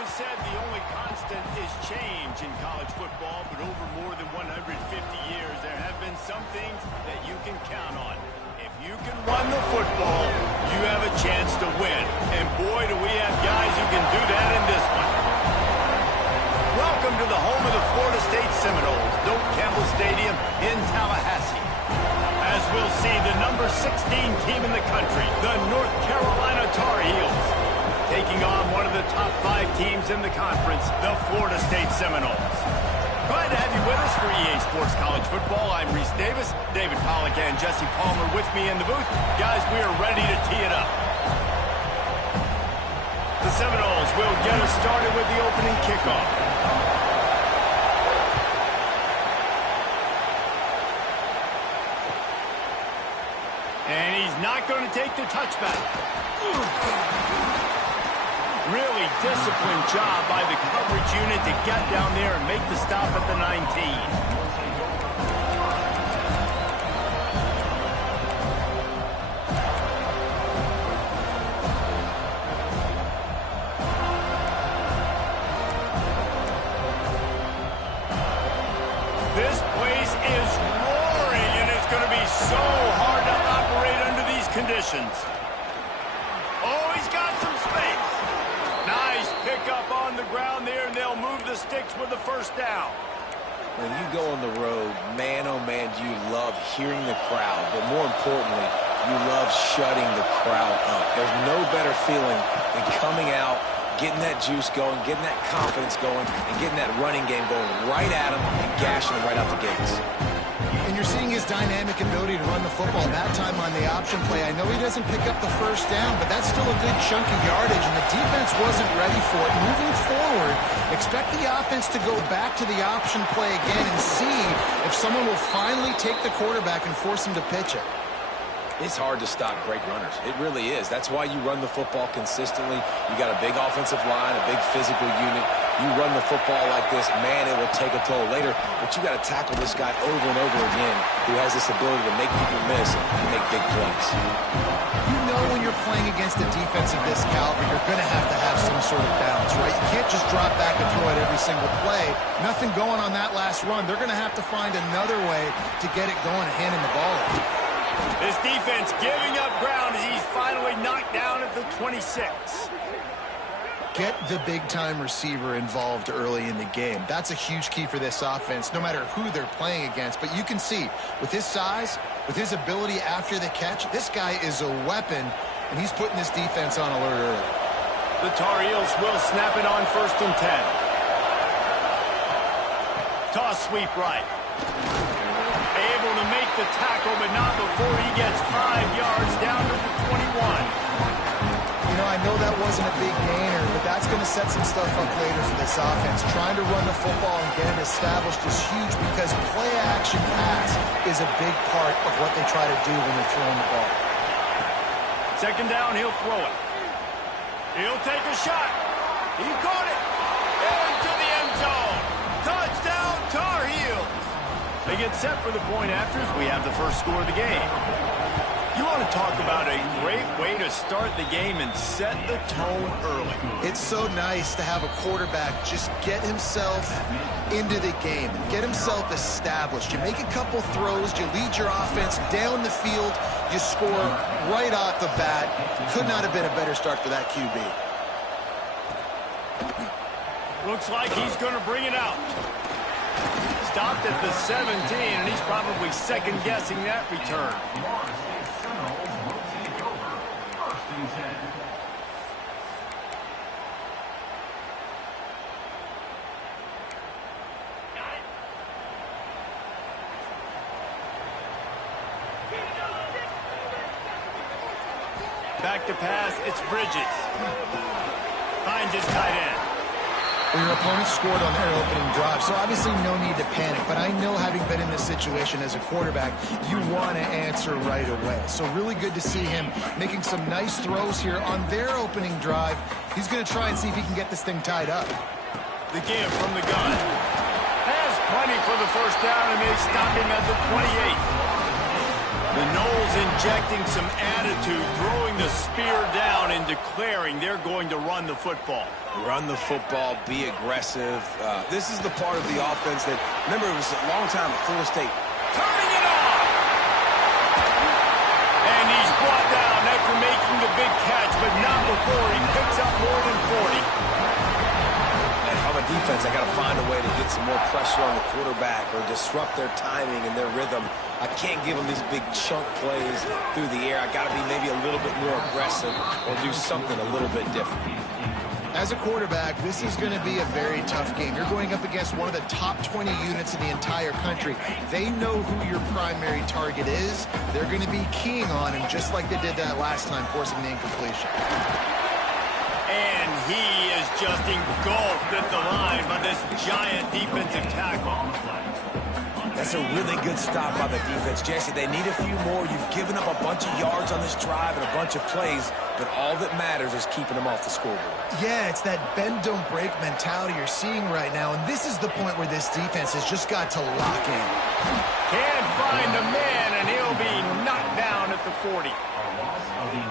It is said the only constant is change in college football, but over more than 150 years, there have been some things that you can count on. If you can run the football, you have a chance to win. And boy, do we have guys who can do that in this one. Welcome to the home of the Florida State Seminoles, Doak Campbell Stadium in Tallahassee. As we'll see, the number 16 team in the country, the North Carolina Tar Heels, taking on one of the top 5 teams in the conference, the Florida State Seminoles. Glad to have you with us for EA Sports College Football. I'm Reese Davis, David Pollack and Jesse Palmer with me in the booth. Guys, we are ready to tee it up. The Seminoles will get us started with the opening kickoff. And he's not going to take the touchback. Really disciplined job by the coverage unit to get down there and make the stop at the 19. This place is roaring, and it's going to be so hard to operate under these conditions. Oh, he's got some space. Nice pickup on the ground there, and they'll move the sticks with the first down. When you go on the road, man, oh man, do you love hearing the crowd. But more importantly, you love shutting the crowd up. There's no better feeling than coming out, getting that juice going, getting that confidence going, and getting that running game going right at them and gashing them right out the gates. And you're seeing his dynamic ability to run the football. That time on the option play, I know he doesn't pick up the first down, but that's still a good chunk of yardage, and the defense wasn't ready for it. Moving forward, expect the offense to go back to the option play again and see if someone will finally take the quarterback and force him to pitch it. It's hard to stop great runners. It really is. That's why you run the football consistently. You got a big offensive line, a big physical unit. You run the football like this, man, it will take a toll later. But you got to tackle this guy over and over again who has this ability to make people miss and make big plays. You know when you're playing against a defense of this caliber, you're going to have some sort of balance, right? You can't just drop back and throw it every single play. Nothing going on that last run. They're going to have to find another way to get it going and handing the ball off. This defense giving up ground as he's finally knocked down at the 26. Get the big-time receiver involved early in the game. That's a huge key for this offense, no matter who they're playing against. But you can see, with his size, with his ability after the catch, this guy is a weapon, and he's putting this defense on alert early. The Tar Heels will snap it on 1st and 10. Toss sweep right. Able to make the tackle, but not before he gets 5 yards down to the 21. You know, I know that wasn't a big gainer, but that's going to set some stuff up later for this offense. Trying to run the football and get it established is huge because play-action pass is a big part of what they try to do when they're throwing the ball. 2nd down, he'll throw it. He'll take a shot. He caught it. Into the end zone. Touchdown, Tar Heels. They get set for the point afters. We have the first score of the game. You want to talk about a great way to start the game and set the tone early. It's so nice to have a quarterback just get himself into the game, get himself established. You make a couple throws, you lead your offense down the field, you score right off the bat. Could not have been a better start for that QB. Looks like he's going to bring it out. Stopped at the 17, and he's probably second-guessing that return. Back to pass, it's Bridges. Finds his tight end. Well, your opponent scored on their opening drive, so obviously no need to panic. But I know, having been in this situation as a quarterback, you want to answer right away. So really good to see him making some nice throws here on their opening drive. He's going to try and see if he can get this thing tied up. The give from the gun. Has plenty for the first down, and they stop him at the 28. The Noles injecting some attitude, throwing the spear down and declaring they're going to run the football. Run the football, be aggressive. This is the part of the offense that, remember, it was a long time at Florida State. Turning it on! And he's brought down after making the big catch, but not before he picks up more than 40. And if I'm a defense, I got to find a way to get some more pressure on the quarterback or disrupt their timing and their rhythm. I can't give them these big chunk plays through the air. I got to be maybe a little bit more aggressive or do something a little bit different. As a quarterback, this is going to be a very tough game. You're going up against one of the top 20 units in the entire country. They know who your primary target is. They're going to be keying on him just like they did that last time, forcing the incompletion. And he is just engulfed at the line by this giant defensive tackle. That's a really good stop by the defense. Jesse, they need a few more. You've given up a bunch of yards on this drive and a bunch of plays, but all that matters is keeping them off the scoreboard. Yeah, it's that bend, don't break mentality you're seeing right now, and this is the point where this defense has just got to lock in. Can't find the man, and he'll be knocked down at the 40.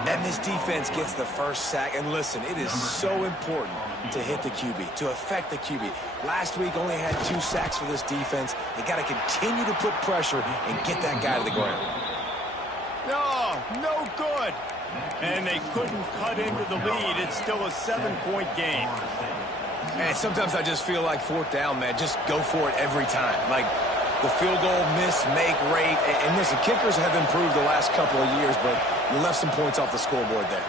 And this defense gets the first sack. And listen, it is so important to hit the QB, to affect the QB. Last week only had 2 sacks for this defense. They got to continue to put pressure and get that guy to the ground. No good. And they couldn't cut into the lead. It's still a 7-point game. Man, sometimes I just feel like 4th down, man. Just go for it every time. Like the field goal miss, make rate. And listen, kickers have improved the last couple of years, but you left some points off the scoreboard there.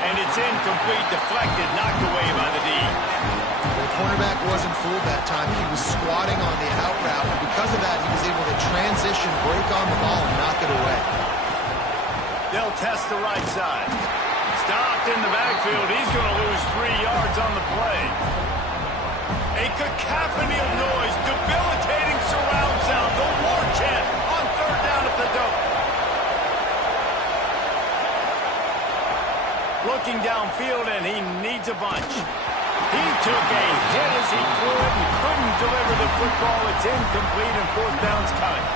And it's incomplete, deflected, knocked away by the D. The cornerback wasn't fooled that time. He was squatting on the out route, and because of that, he was able to transition, break on the ball, and knock it away. They'll test the right side. Stopped in the backfield. He's going to lose 3 yards on the play. A cacophony of noise, debilitating surround sound. The war chant on 3rd down at the dope. Looking downfield, and he needs a bunch. He took a hit as he threw it and couldn't deliver the football. It's incomplete, and 4th down's coming.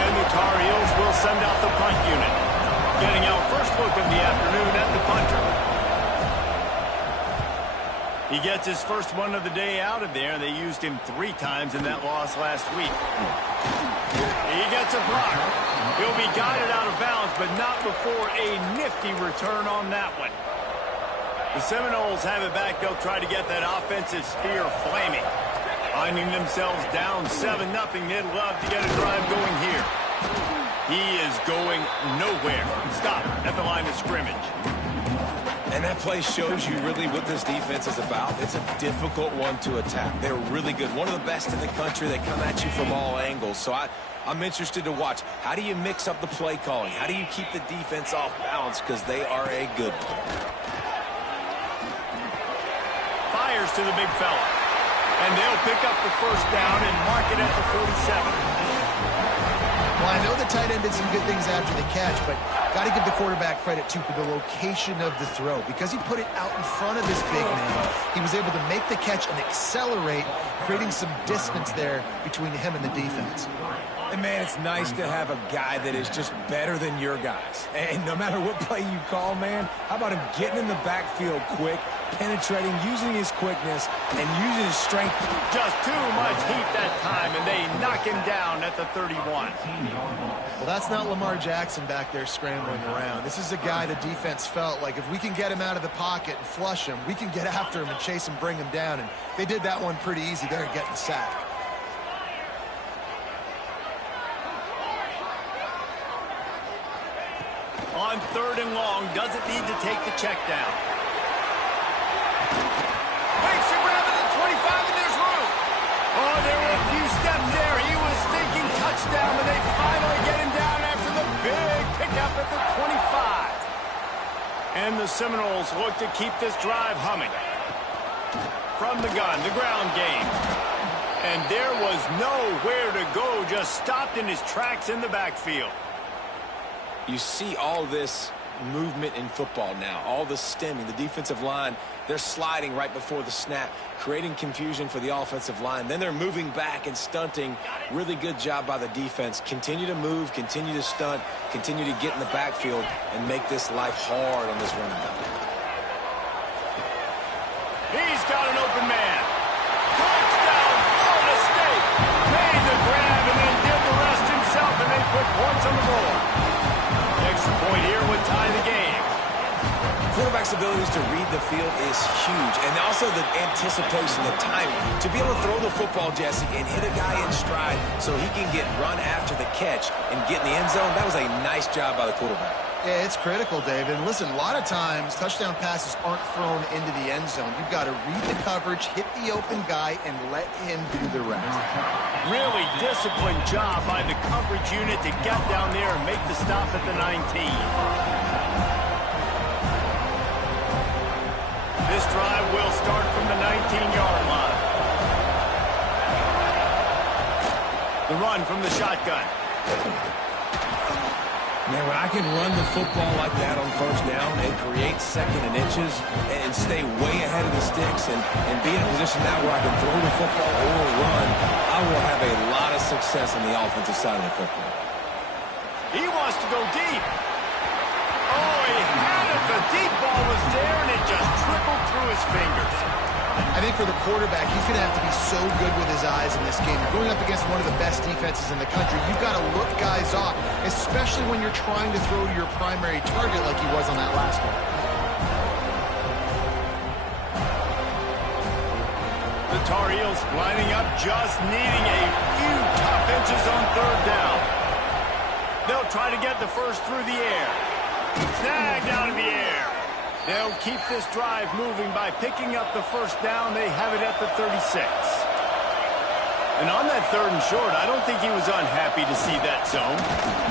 And the Tar Heels will send out the punt unit. Getting our first look of the afternoon at the punter. He gets his first one of the day out of there. They used him 3 times in that loss last week. He gets a block. He'll be guided out of bounds, but not before a nifty return on that one. The Seminoles have it back. They'll try to get that offensive spear flaming. Finding themselves down 7-0. They'd love to get a drive going here. He is going nowhere. Stop at the line of scrimmage. And that play shows you really what this defense is about. It's a difficult one to attack. They're really good. One of the best in the country. They come at you from all angles. So I'm interested to watch. How do you mix up the play calling? How do you keep the defense off balance? Because they are a good one. Fires to the big fella. And they'll pick up the first down and mark it at the 47. Well, I know the tight end did some good things after the catch, but got to give the quarterback credit, too, for the location of the throw. Because he put it out in front of this big man, he was able to make the catch and accelerate, creating some distance there between him and the defense. And, man, it's nice to have a guy that is just better than your guys. And no matter what play you call, man, how about him getting in the backfield quick, penetrating, using his quickness, and using his strength. Just too much heat that time, and they knock him down at the 31. Well, that's not Lamar Jackson back there scrambling around. This is a guy the defense felt like if we can get him out of the pocket and flush him, we can get after him and chase him, bring him down. And they did that one pretty easy there and getting the sack. On 3rd and long, doesn't need to take the check down. Makes a grab at the 25, and there's room. Oh, there were a few steps there. He was thinking touchdown, but they finally get him down after the big pickup at the 25. And the Seminoles look to keep this drive humming. From the gun, the ground game. And there was nowhere to go, just stopped in his tracks in the backfield. You see all this movement in football now. All the stemming, the defensive line, they're sliding right before the snap, creating confusion for the offensive line. Then they're moving back and stunting. Really good job by the defense. Continue to move, continue to stunt, continue to get in the backfield and make this life hard on this running back. He's got an open man. Touchdown, Florida State. Made the grab and then did the rest himself, and they put points on the board. Extra point here would tie the game. Quarterback's abilities to read the field is huge, and also the anticipation, the timing. To be able to throw the football, Jesse, and hit a guy in stride so he can get run after the catch and get in the end zone, that was a nice job by the quarterback. Yeah, it's critical, David. Listen, a lot of times touchdown passes aren't thrown into the end zone. You've got to read the coverage, hit the open guy, and let him do the rest. Really disciplined job by the coverage unit to get down there and make the stop at the 19. This drive will start from the 19-yard line. The run from the shotgun. Man, when I can run the football like that on first down and create second and inches and stay way ahead of the sticks and be in a position now where I can throw the football or run, I will have a lot of success on the offensive side of the football. He wants to go deep. Oh, he had it. The deep ball was there, and it just trickled through his fingers. I think for the quarterback, he's going to have to be so good with his eyes in this game. You're going up against one of the best defenses in the country. You've got to look guys off, especially when you're trying to throw to your primary target like he was on that last one. The Tar Heels lining up, just needing a few tough inches on third down. They'll try to get the first through the air. Snagged out of the air. They'll keep this drive moving by picking up the first down. They have it at the 36. And on that third and short, I don't think he was unhappy to see that zone.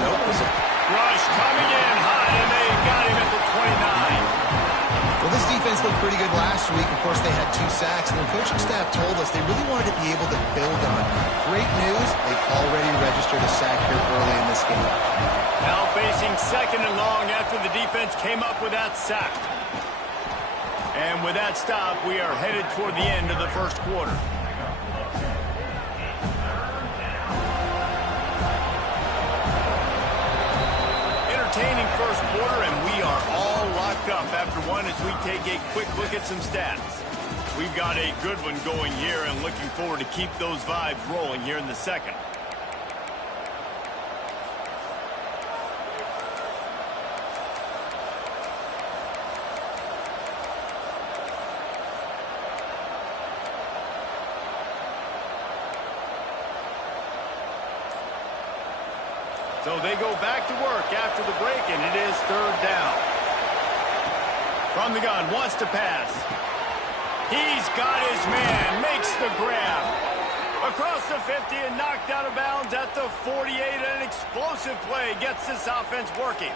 Nope. Rush coming in high, and they got him at the 29. Well, this defense looked pretty good last week. Of course, they had 2 sacks, and the coaching staff told us they really wanted to be able to build on. Great news, they've already registered a sack here early in this game. Now facing second and long after the defense came up with that sack. And with that stop, we are headed toward the end of the first quarter. Entertaining first quarter, and we are all locked up after one as we take a quick look at some stats. We've got a good one going here and looking forward to keep those vibes rolling here in the second. So they go back to work after the break, and it is third down. From the gun, wants to pass. He's got his man, makes the grab. Across the 50 and knocked out of bounds at the 48. An explosive play gets this offense working.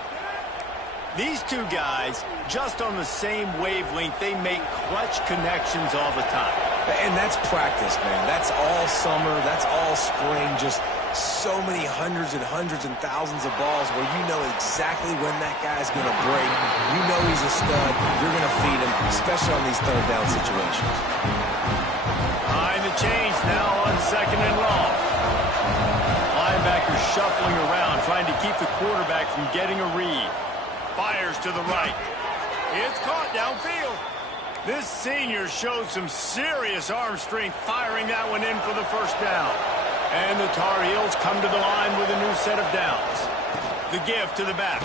These two guys, just on the same wavelength, they make clutch connections all the time. And that's practice, man. That's all summer. That's all spring. Just so many hundreds and thousands of balls where you know exactly when that guy's going to break. You know he's a stud. You're going to feed him, especially on these third down situations. Behind the chains now on second and long. Linebackers shuffling around, trying to keep the quarterback from getting a read. Fires to the right. It's caught downfield. This senior shows some serious arm strength, firing that one in for the first down. And the Tar Heels come to the line with a new set of downs. The give to the back.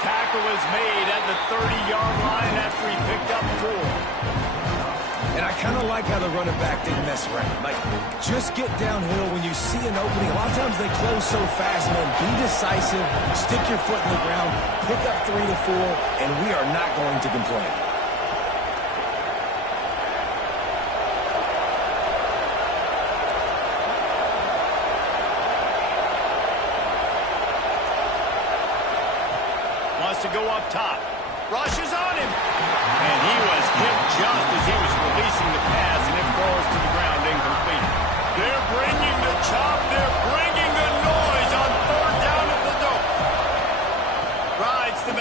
Tackle is made at the 30-yard line after he picked up 4. And I kind of like how the running back didn't mess around. Like, just get downhill when you see an opening. A lot of times they close so fast, man. Be decisive, stick your foot in the ground, pick up 3 to 4, and we are not going to complain. Wants to go up top. Rushes on him. And he was hit just as he was releasing the pass, and it falls to the ground incomplete. They're bringing the chop. They're bringing the noise on third down at the dope. Rides the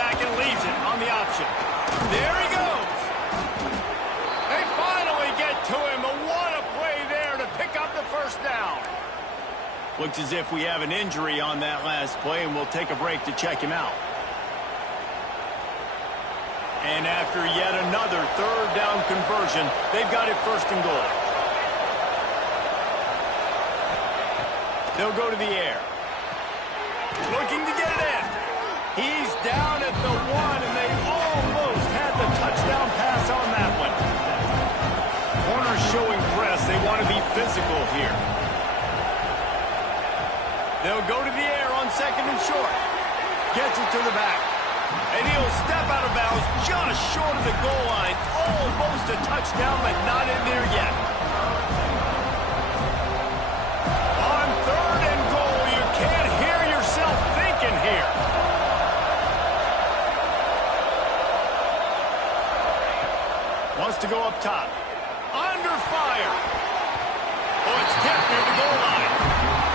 Looks as if we have an injury on that last play, and we'll take a break to check him out. And after yet another third down conversion, they've got it first and goal. They'll go to the air. Looking to get it in. He's down at the 1, and they almost had the touchdown pass on that one. Corners showing press. They want to be physical here. They'll go to the air on second and short. Gets it to the back. And he'll step out of bounds just short of the goal line. Almost a touchdown, but not in there yet. On third and goal, you can't hear yourself thinking here. Wants to go up top. Under fire. Oh, it's tipped near the goal line.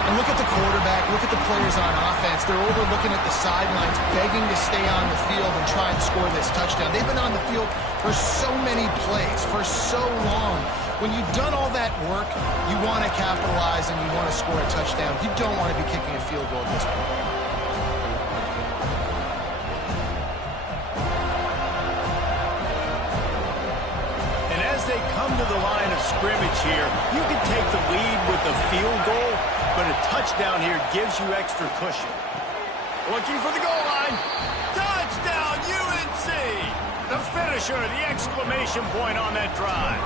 And look at the quarterback, look at the players on offense. They're overlooking at the sidelines, begging to stay on the field and try and score this touchdown. They've been on the field for so many plays, for so long. When you've done all that work, you want to capitalize and you want to score a touchdown. You don't want to be kicking a field goal at this point. They come to the line of scrimmage here. You can take the lead with a field goal, but a touchdown here gives you extra cushion. Looking for the goal line. Touchdown, UNC! The finisher, the exclamation point on that drive.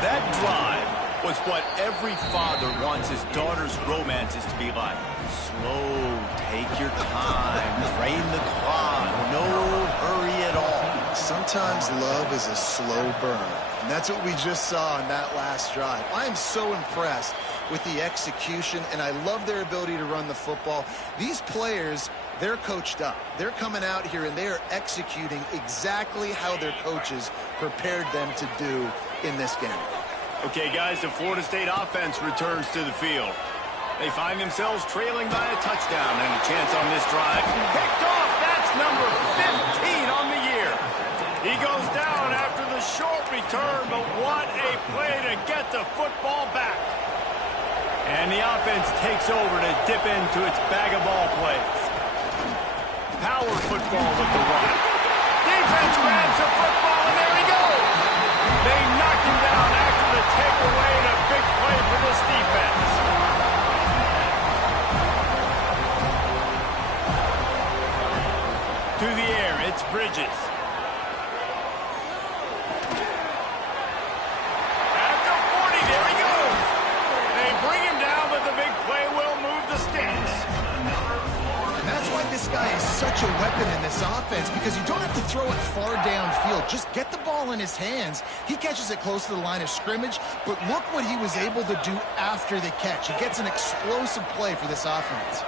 That drive was what every father wants his daughter's romances to be like. Slow, take your time, drain the clock, no hurry at all. Sometimes love is a slow burn, and that's what we just saw on that last drive. I am so impressed with the execution, and I love their ability to run the football. These players, they're coached up. They're coming out here, and they are executing exactly how their coaches prepared them to do in this game. Okay, guys, the Florida State offense returns to the field. They find themselves trailing by a touchdown, and a chance on this drive. Picked off, that's number 15 on the year. He goes down after the short return, but what a play to get the football back. And the offense takes over to dip into its bag of ball plays. Power football with the run. Defense grabs the football, and there he goes. They knock him down after the takeaway, and a big play for this defense. To the air, it's Bridges. This guy is such a weapon in this offense because you don't have to throw it far downfield. Just get the ball in his hands. He catches it close to the line of scrimmage, but look what he was able to do after the catch. He gets an explosive play for this offense.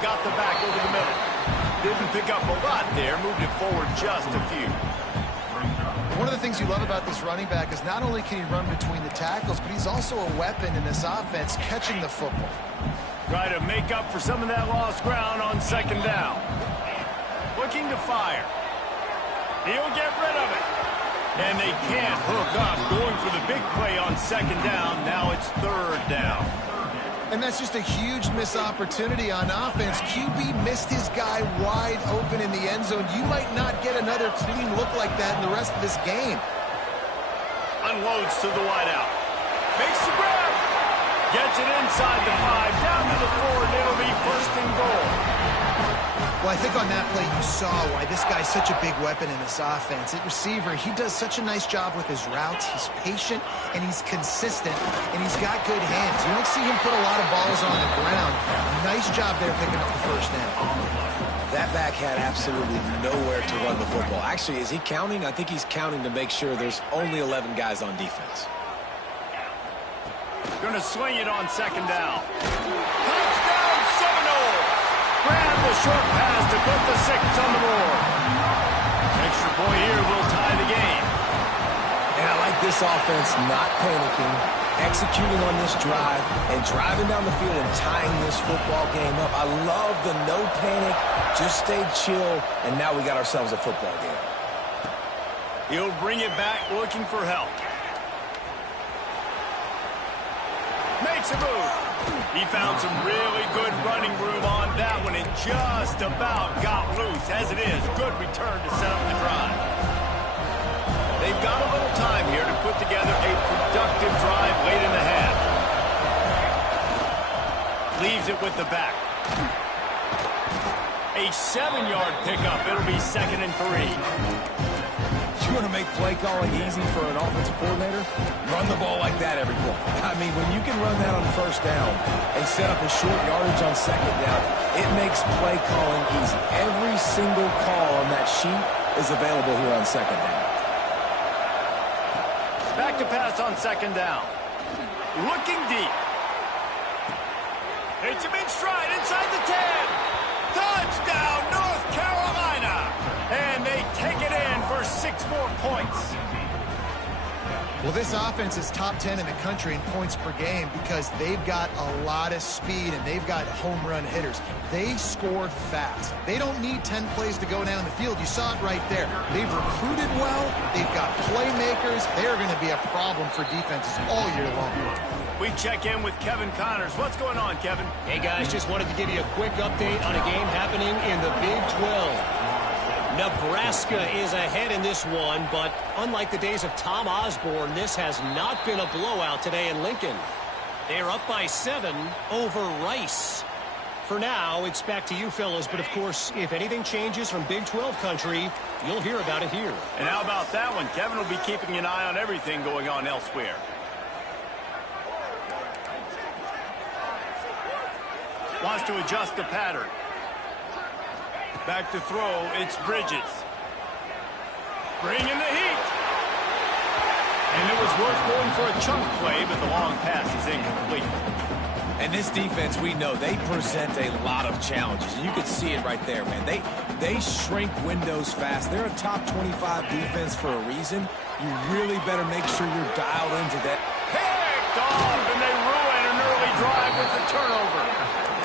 Got the back over the middle. Didn't pick up a lot there. Moved it forward just a few. One of the things you love about this running back is not only can he run between the tackles, but he's also a weapon in this offense catching the football. Try to make up for some of that lost ground on second down. Looking to fire. He'll get rid of it. And they can't hook up. Going for the big play on second down. Now it's third down. And that's just a huge missed opportunity on offense. QB missed his guy wide open in the end zone. You might not get another clean look like that in the rest of this game. Unloads to the wideout. Makes the grab. Gets it inside the 5, down to the 4, and it'll be first and goal. Well, I think on that play you saw why this guy's such a big weapon in this offense. At receiver, he does such a nice job with his routes. He's patient, and he's consistent, and he's got good hands. You don't see him put a lot of balls on the ground. Nice job there picking up the first down. That back had absolutely nowhere to run the football. Actually, is he counting? I think he's counting to make sure there's only 11 guys on defense. Gonna swing it on second down. Touchdown, Seminoles! Grab the short pass to put the 6 on the board. Extra point here will tie the game. And I like this offense not panicking, executing on this drive, and driving down the field and tying this football game up. I love the no panic, just stay chill, and now we got ourselves a football game. He'll bring it back looking for help. makes a move. He found some really good running room on that one and just about got loose. As it is, good return to set up the drive. They've got a little time here to put together a productive drive late in the half. Leaves it with the back. A 7-yard pickup. It'll be 2nd and 3. You want to make play calling easy for an offensive coordinator? Run the ball like that every play. I mean, when you can run that on 1st down and set up a short yardage on 2nd down, it makes play calling easy. Every single call on that sheet is available here on 2nd down. Back to pass on 2nd down. Looking deep. Hits him in stride inside the 10. Touchdown, North Carolina. And they take it in for 6 more points. Well, this offense is top 10 in the country in points per game because they've got a lot of speed and they've got home run hitters. They score fast. They don't need 10 plays to go down the field. You saw it right there. They've recruited well. They've got playmakers. They're going to be a problem for defenses all year long. We check in with Kevin Connors. What's going on, Kevin? Hey, guys, just wanted to give you a quick update on a game happening in the Big 12. Nebraska is ahead in this one, but unlike the days of Tom Osborne, this has not been a blowout today in Lincoln. They're up by 7 over Rice. For now, it's back to you fellas, but of course, if anything changes from Big 12 country, you'll hear about it here. And how about that one? Kevin will be keeping an eye on everything going on elsewhere. Wants to adjust the pattern. Back to throw, it's Bridges. Bringing the heat. And it was worth going for a chunk play, but the long pass is incomplete. And this defense, we know, they present a lot of challenges. And you can see it right there, man. They shrink windows fast. They're a top 25 defense for a reason. You really better make sure you're dialed into that. Picked off, and they ruin an early drive with the turnover.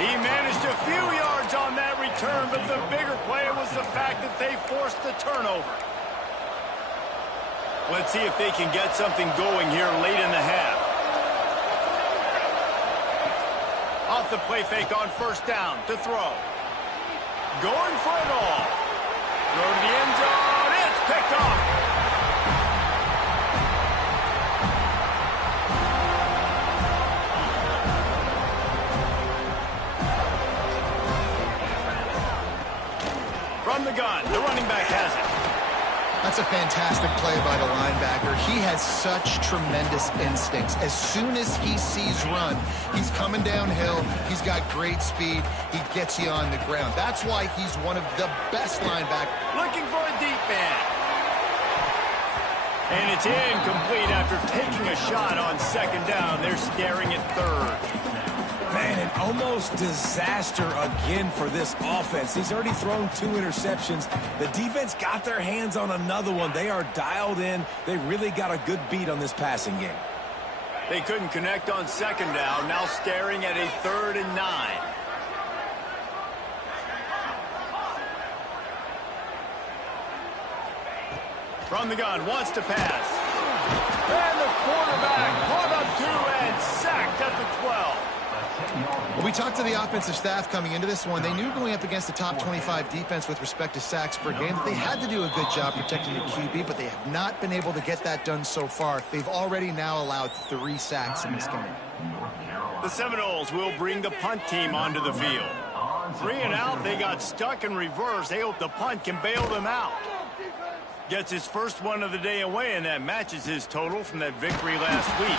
He managed a few yards on that return, but the bigger play was the fact that they forced the turnover. Let's see if they can get something going here late in the half. Off the play fake on 1st down to throw. Going for it all. Throw to the end zone. It's picked off. From the gun, the running back has it. That's a fantastic play by the linebacker. He has such tremendous instincts. As soon as he sees run, he's coming downhill. He's got great speed. He gets you on the ground. That's why he's one of the best linebackers. Looking for a deep man. And it's incomplete after taking a shot on 2nd down. They're staring at 3rd. Man, an almost disaster again for this offense. He's already thrown 2 interceptions. The defense got their hands on another one. They are dialed in. They really got a good beat on this passing game. They couldn't connect on 2nd down. Now staring at a 3rd and 9. From the gun, wants to pass. And the quarterback caught up 2 and sacked at the 12. Well, we talked to the offensive staff coming into this one. They knew going up against the top 25 defense with respect to sacks per game that they had to do a good job protecting the QB, but they have not been able to get that done so far. They've already now allowed 3 sacks in this game. The Seminoles will bring the punt team onto the field. 3 and out, they got stuck in reverse. They hope the punt can bail them out. Gets his first one of the day away, and that matches his total from that victory last week.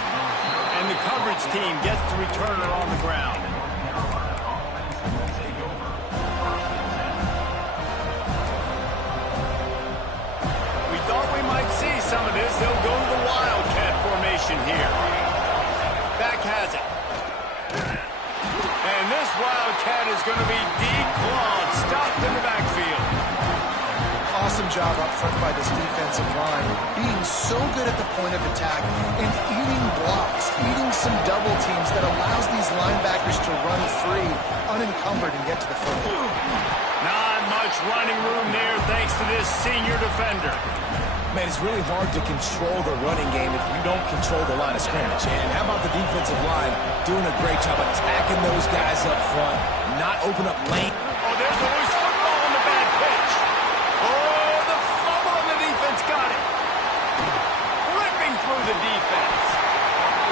And the coverage team gets the returner on the ground. We thought we might see some of this. They'll go to the Wildcat formation here. Back has it. And this Wildcat is going to be declawed, stopped in the backfield. Awesome job up front by this defensive line, being so good at the point of attack and eating blocks, eating some double teams that allows these linebackers to run free, unencumbered, and get to the football. Not much running room there thanks to this senior defender. Man, it's really hard to control the running game if you don't control the line of scrimmage. And how about the defensive line doing a great job attacking those guys up front, not open up lane. Oh, there's a loose football on the bad pitch. Oh, the fumble and the defense got it. Ripping through the defense.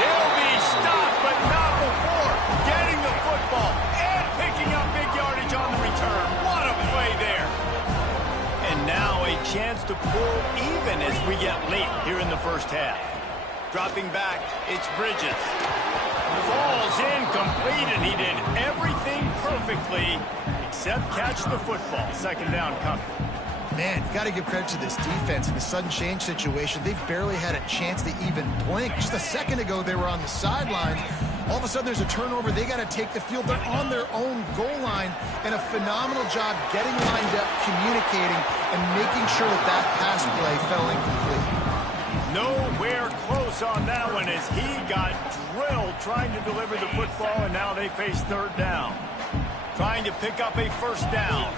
They'll be stopped, but not before getting the football and picking up big yardage on the return. What a play there. And now a chance to pull even as we get late here in the first half. Dropping back, it's Bridges. Falls incomplete, and he did everything perfectly except catch the football. Second down coming. Man, you got to give credit to this defense in the sudden change situation. They barely had a chance to even blink. Just a second ago, they were on the sidelines. All of a sudden, there's a turnover. They got to take the field. They're on their own goal line, and a phenomenal job getting lined up, communicating, and making sure that that pass play fell incomplete. Nowhere close on that one as he got drilled trying to deliver the football, and now they face third down. Trying to pick up a first down.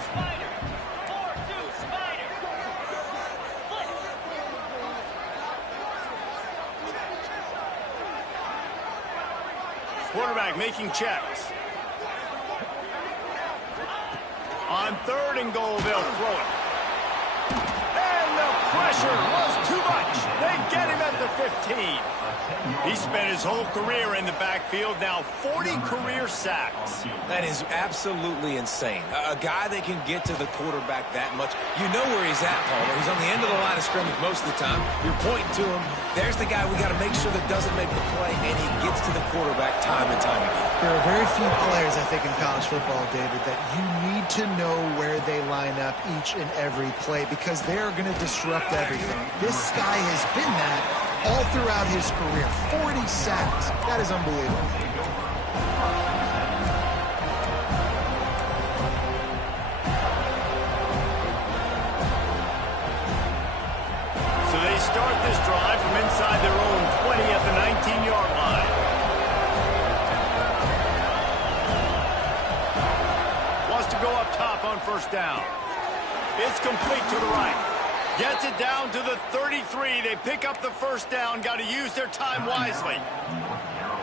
Quarterback making checks. On third and goal, they'll throw it. And the pressure was too much. They get him at the 15. He spent his whole career in the backfield, now 40 career sacks. That is absolutely insane. A guy that can get to the quarterback that much. You know where he's at, Palmer. He's on the end of the line of scrimmage most of the time. You're pointing to him. There's the guy we got to make sure that doesn't make the play, and he gets to the quarterback time and time again. There are very few players, I think, in college football, David, that you need to know where they line up each and every play because they are going to disrupt everything. This guy has been that all throughout his career. 40 sacks. That is unbelievable. So they start this drive from inside their own 20 at the 19-yard line. Wants to go up top on first down. It's complete to the right. Gets it down to the 33. They pick up the first down. Got to use their time wisely.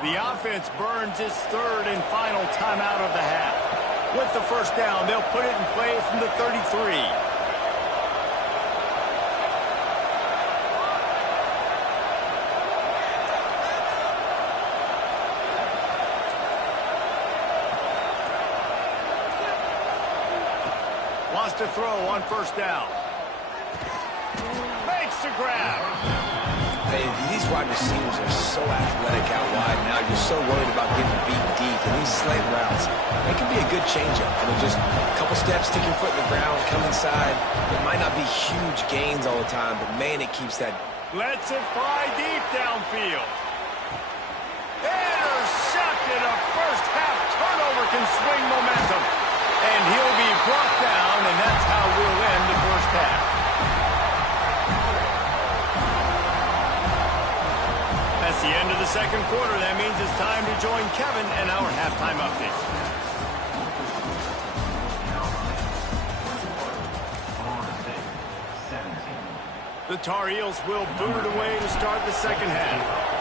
The offense burns its third and final timeout of the half. With the first down, they'll put it in play from the 33. Wants to throw on first down. Makes the grab. Hey, these wide receivers are so athletic out wide now. You're so worried about getting beat deep. And these slant routes, they can be a good changeup. I mean, just a couple steps, stick your foot in the ground, come inside. It might not be huge gains all the time, but, man, it keeps that. Lets it fly deep downfield. Intercepted. A first-half turnover can swing momentum. And he'll be brought down, and that's how we'll end the first half. That's the end of the second quarter. That means it's time to join Kevin and our halftime update. The Tar Heels will boot it away to start the second half.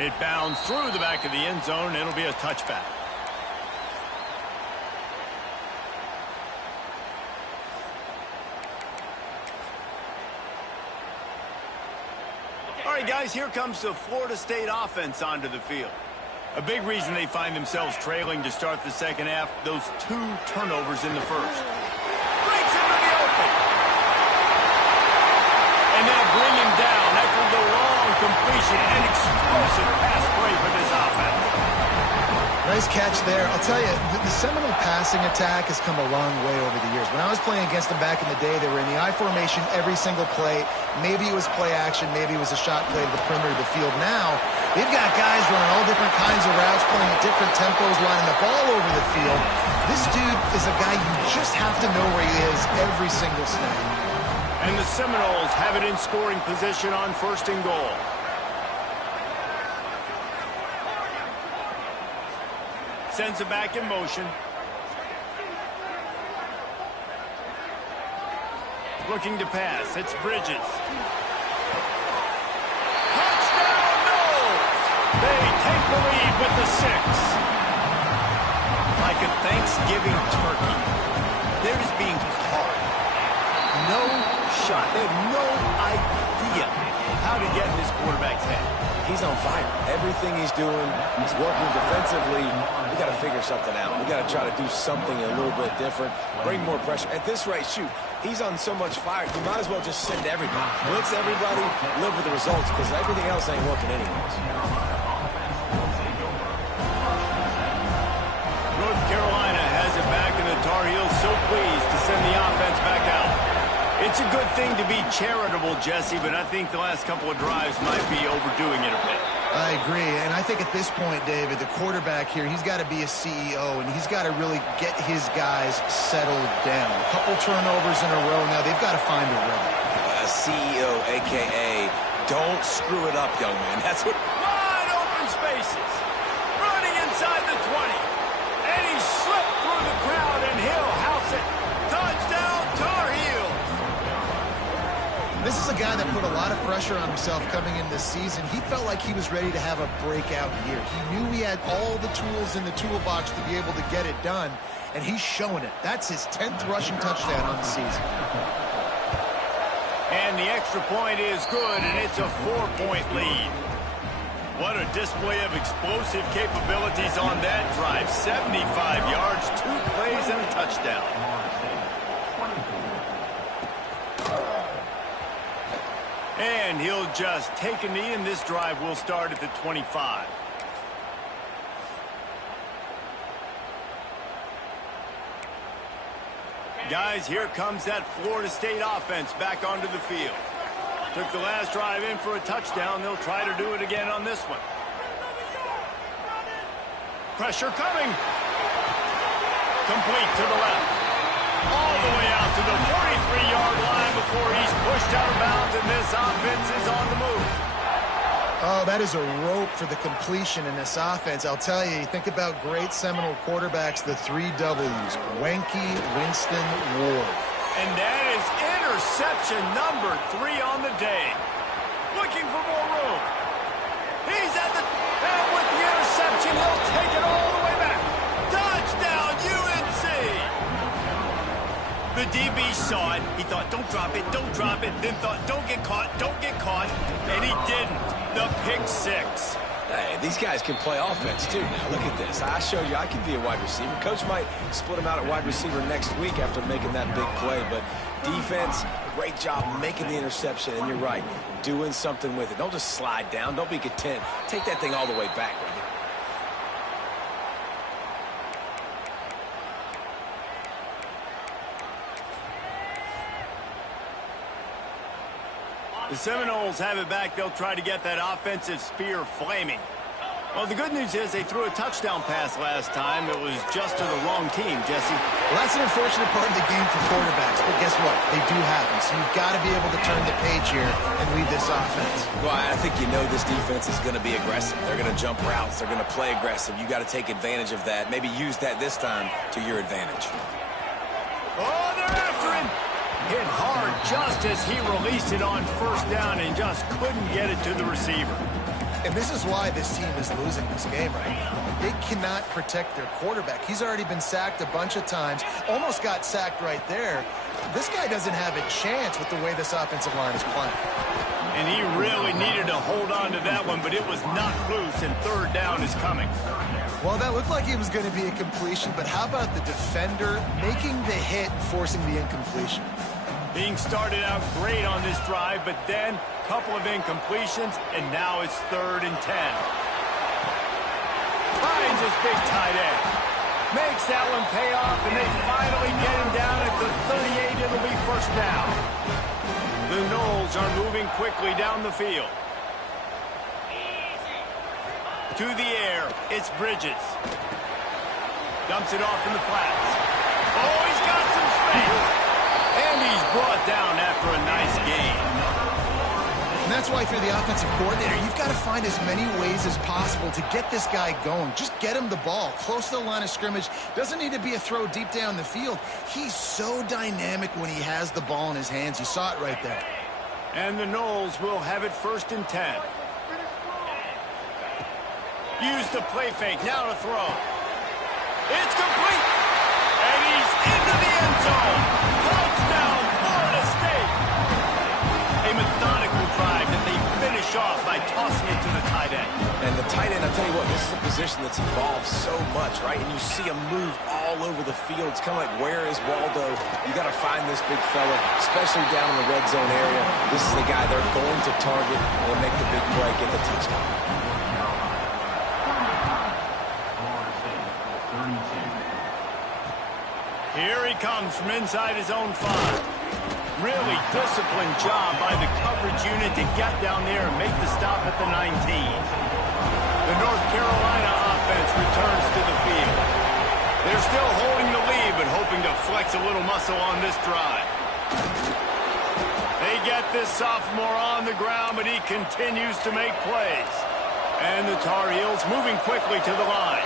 It bounds through the back of the end zone, and it'll be a touchback. All right, guys, here comes the Florida State offense onto the field. A big reason they find themselves trailing to start the second half, those two turnovers in the first. Breaks into the open. And they'll bring him down after the long completion and explosive pass play for this offense. Nice catch there. I'll tell you, the Seminole passing attack has come a long way over the years. When I was playing against them back in the day, they were in the I formation every single play. Maybe it was play action. Maybe it was a shot play to the perimeter of the field. Now, they've got guys running all different kinds of routes, playing at different tempos, lining the ball over the field. This dude is a guy you just have to know where he is every single snap. And the Seminoles have it in scoring position on first and goal. Sends it back in motion. Looking to pass. It's Bridges. Touchdown, no! They take the lead with the 6. Like a Thanksgiving turkey. They're just being carved. No shot. They have no idea how to get in this quarterback's head. He's on fire. Everything he's doing, he's working defensively. We got to figure something out. We got to try to do something a little bit different, bring more pressure. At this rate, shoot, he's on so much fire, you might as well just send everybody. Blitz everybody, live with the results, because everything else ain't working anyways. North Carolina has it back, and the Tar Heels so pleased to send the offense back out. It's a good thing to be charitable, Jesse, but I think the last couple of drives might be overdoing it a bit. I agree, and I think at this point, David, the quarterback here, he's got to be a CEO, and he's got to really get his guys settled down. A couple turnovers in a row now. They've got to find a rhythm. CEO, a.k.a. don't screw it up, young man. That's what... Wide open spaces. Running inside the 20. And he slipped through the crowd, and he'll house it. Touchdown, Tar Heels. This is a guy that put a lot of pressure on himself coming in this season. He felt like he was ready to have a breakout year. He knew he had all the tools in the toolbox to be able to get it done, and he's showing it. That's his 10th rushing touchdown on the season. And the extra point is good, and it's a 4-point lead. What a display of explosive capabilities on that drive. 75 yards, 2 plays, and a touchdown. And he'll just take a knee, and this drive will start at the 25. Guys, here comes that Florida State offense back onto the field. Took the last drive in for a touchdown. They'll try to do it again on this one. Pressure coming. Complete to the left. All the way out to the 43-yard line before he's pushed out of bounds, and this offense is on the move. Oh, that is a rope for the completion in this offense. I'll tell you, think about great Seminole quarterbacks, the 3 W's, Wenke, Winston, Ward. And that is interception number 3 on the day. Looking for more room. He's at the... And with the interception, he'll take it all the way back. Touchdown, UNC! The DB saw it. He thought, don't drop it, don't drop it. Then thought, don't get caught, don't get caught. And he didn't. The pick 6. Hey, these guys can play offense, too. Now, look at this. I showed you I can be a wide receiver. Coach might split him out at wide receiver next week after making that big play. But defense, great job making the interception. And you're right, doing something with it. Don't just slide down. Don't be content. Take that thing all the way back, brother. The Seminoles have it back. They'll try to get that offensive spear flaming. Well, the good news is they threw a touchdown pass last time. It was just to the wrong team, Jesse. Well, that's an unfortunate part of the game for quarterbacks, but guess what? They do happen. So you've got to be able to turn the page here and lead this offense. Well, I think you know this defense is going to be aggressive. They're going to jump routes. They're going to play aggressive. You got to take advantage of that. Maybe use that this time to your advantage. Oh, they're after him. Hit hard just as he released it on first down and just couldn't get it to the receiver. And this is why this team is losing this game right now. They cannot protect their quarterback. He's already been sacked a bunch of times, almost got sacked right there. This guy doesn't have a chance with the way this offensive line is playing. And he really needed to hold on to that one, but it was knocked loose, and third down is coming. Well, that looked like it was going to be a completion, but how about the defender making the hit and forcing the incompletion? Being started out great on this drive, but then a couple of incompletions, and now it's 3rd and 10. Finds his big tight end. Makes that one pay off, and they finally get him down at the 38. It'll be first down. The Noles are moving quickly down the field. To the air, it's Bridges. Dumps it off in the flats. Oh, he's got some space. And he's brought down after a nice gain. And that's why if you're the offensive coordinator, you've got to find as many ways as possible to get this guy going. Just get him the ball close to the line of scrimmage. Doesn't need to be a throw deep down the field. He's so dynamic when he has the ball in his hands. You saw it right there. And the Knowles will have it 1st and 10. Use the play fake, now to throw. It's complete! And he's into the end zone! Touchdown, Florida State! A methodical drive that they finish off by tossing it to the tight end. And the tight end, I'll tell you what, this is a position that's evolved so much, right? And you see him move all over the field. It's kind of like, where is Waldo? You got to find this big fella, especially down in the red zone area. This is the guy they're going to target and make the big play, get the touchdown. Here he comes from inside his own 5. Really disciplined job by the coverage unit to get down there and make the stop at the 19. The North Carolina offense returns to the field. They're still holding the lead, but hoping to flex a little muscle on this drive. They get this sophomore on the ground, but he continues to make plays. And the Tar Heels moving quickly to the line.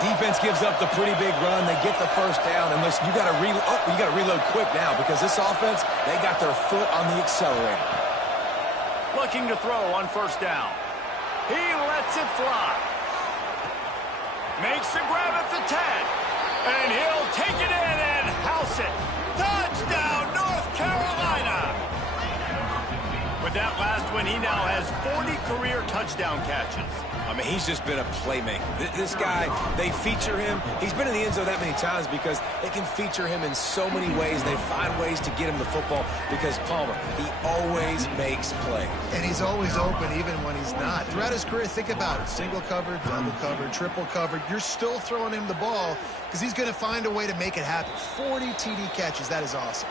Defense gives up the pretty big run. They get the first down. And listen, you got to reload quick now because this offense, they got their foot on the accelerator. Looking to throw on 1st down. He lets it fly. Makes the grab at the 10. And he'll take it in and house it. Touchdown, North Carolina! With that last one, he now has 40 career touchdown catches. I mean, he's just been a playmaker. This guy, they feature him. He's been in the end zone that many times because they can feature him in so many ways. They find ways to get him the football because Palmer, he always makes plays. And he's always open even when he's not. Throughout his career, think about it. Single covered, double covered, triple covered. You're still throwing him the ball because he's going to find a way to make it happen. 40 TD catches. That is awesome.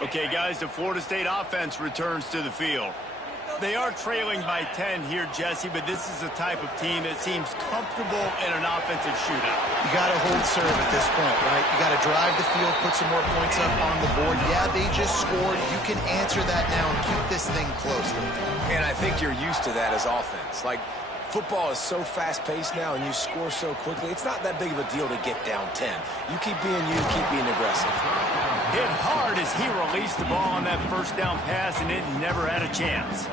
Okay, guys, the Florida State offense returns to the field. They are trailing by 10 here, Jesse, but this is the type of team that seems comfortable in an offensive shootout. You got to hold serve at this point, right? You got to drive the field, put some more points up on the board. Yeah, they just scored. You can answer that now and keep this thing close. And I think you're used to that as offense. Like, football is so fast-paced now and you score so quickly, it's not that big of a deal to get down 10. You keep being you, keep being aggressive. Hit hard as he released the ball on that 1st down pass, and it never had a chance.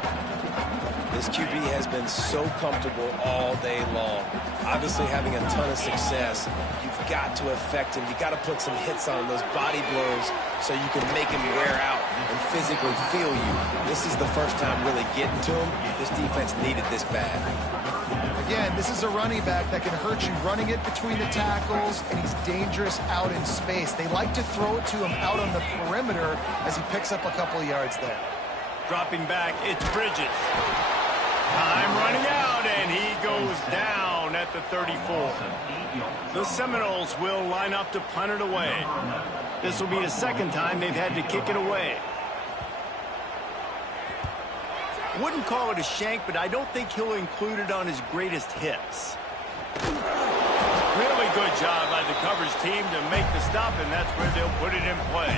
This QB has been so comfortable all day long. Obviously having a ton of success. You've got to affect him. You've got to put some hits on him, those body blows, so you can make him wear out and physically feel you. This is the first time really getting to him. This defense needed this bad. Again, this is a running back that can hurt you running it between the tackles, and he's dangerous out in space. They like to throw it to him out on the perimeter as he picks up a couple of yards there. Dropping back, it's Bridges. Time running out, and he goes down at the 34. The Seminoles will line up to punt it away. This will be the 2nd time they've had to kick it away. Wouldn't call it a shank, but I don't think he'll include it on his greatest hits. Really good job by the coverage team to make the stop, and that's where they'll put it in play.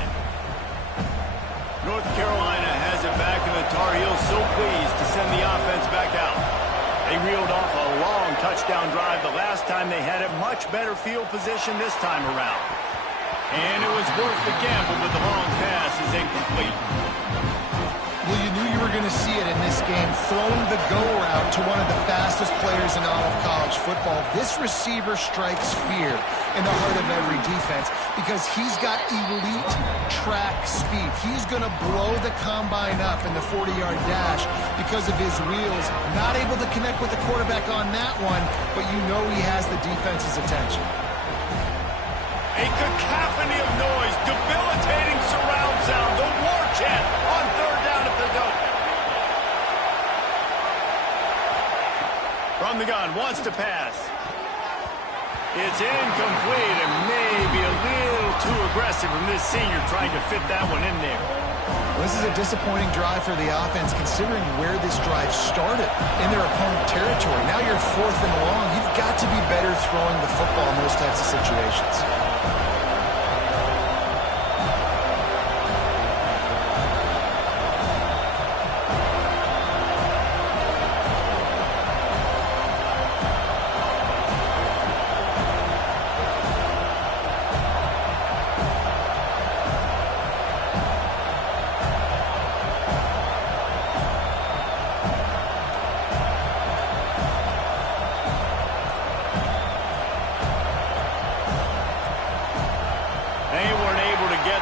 North Carolina has it back, and the Tar Heels so pleased to send the offense back out. They reeled off a long touchdown drive the last time they had it. Much better field position this time around. And it was worth the gamble, but the long pass is incomplete. Well, you knew you were going to see it in this game, throwing the go route to one of the fastest players in all of college football. This receiver strikes fear in the heart of every defense because he's got elite track speed. He's going to blow the combine up in the 40-yard dash because of his wheels. Not able to connect with the quarterback on that one, but you know he has the defense's attention. A cacophony of noise, debilitating surround sound, the war chant on 3rd down at the Dome. From the gun, wants to pass. It's incomplete and maybe a little too aggressive from this senior trying to fit that one in there. Well, this is a disappointing drive for the offense, considering where this drive started in their opponent territory. Now you're 4th and long. You've got to be better throwing the football in those types of situations.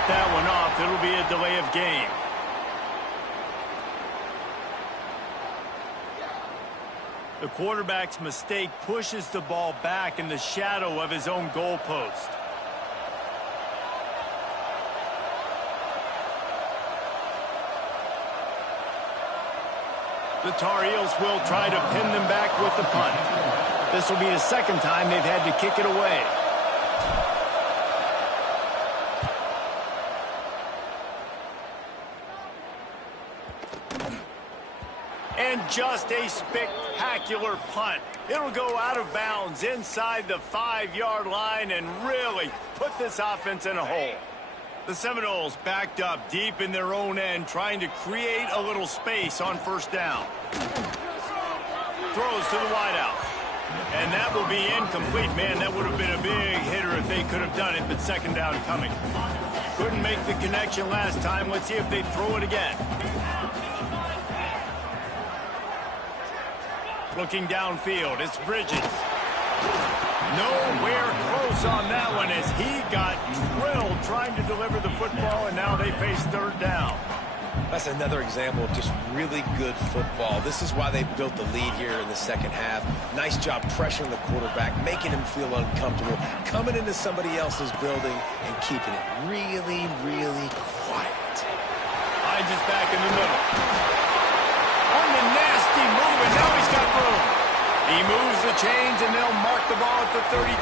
That one off. It'll be a delay of game. The quarterback's mistake pushes the ball back in the shadow of his own goalpost. The Tar Heels will try to pin them back with the punt. This will be the second time they've had to kick it away. And just a spectacular punt. It'll go out of bounds inside the 5-yard line and really put this offense in a hole. The Seminoles backed up deep in their own end, trying to create a little space on first down. Throws to the wideout. And that will be incomplete. Man, that would have been a big hitter if they could have done it, but second down coming. Couldn't make the connection last time. Let's see if they throw it again. Looking downfield, it's Bridges. Nowhere close on that one as he got drilled trying to deliver the football, and now they face third down. That's another example of just really good football. This is why they built the lead here in the second half. Nice job pressuring the quarterback, making him feel uncomfortable, coming into somebody else's building and keeping it really, really quiet. Hines is back in the middle. On the nasty move, and now he's got room. He moves the chains, and they'll mark the ball at the 33.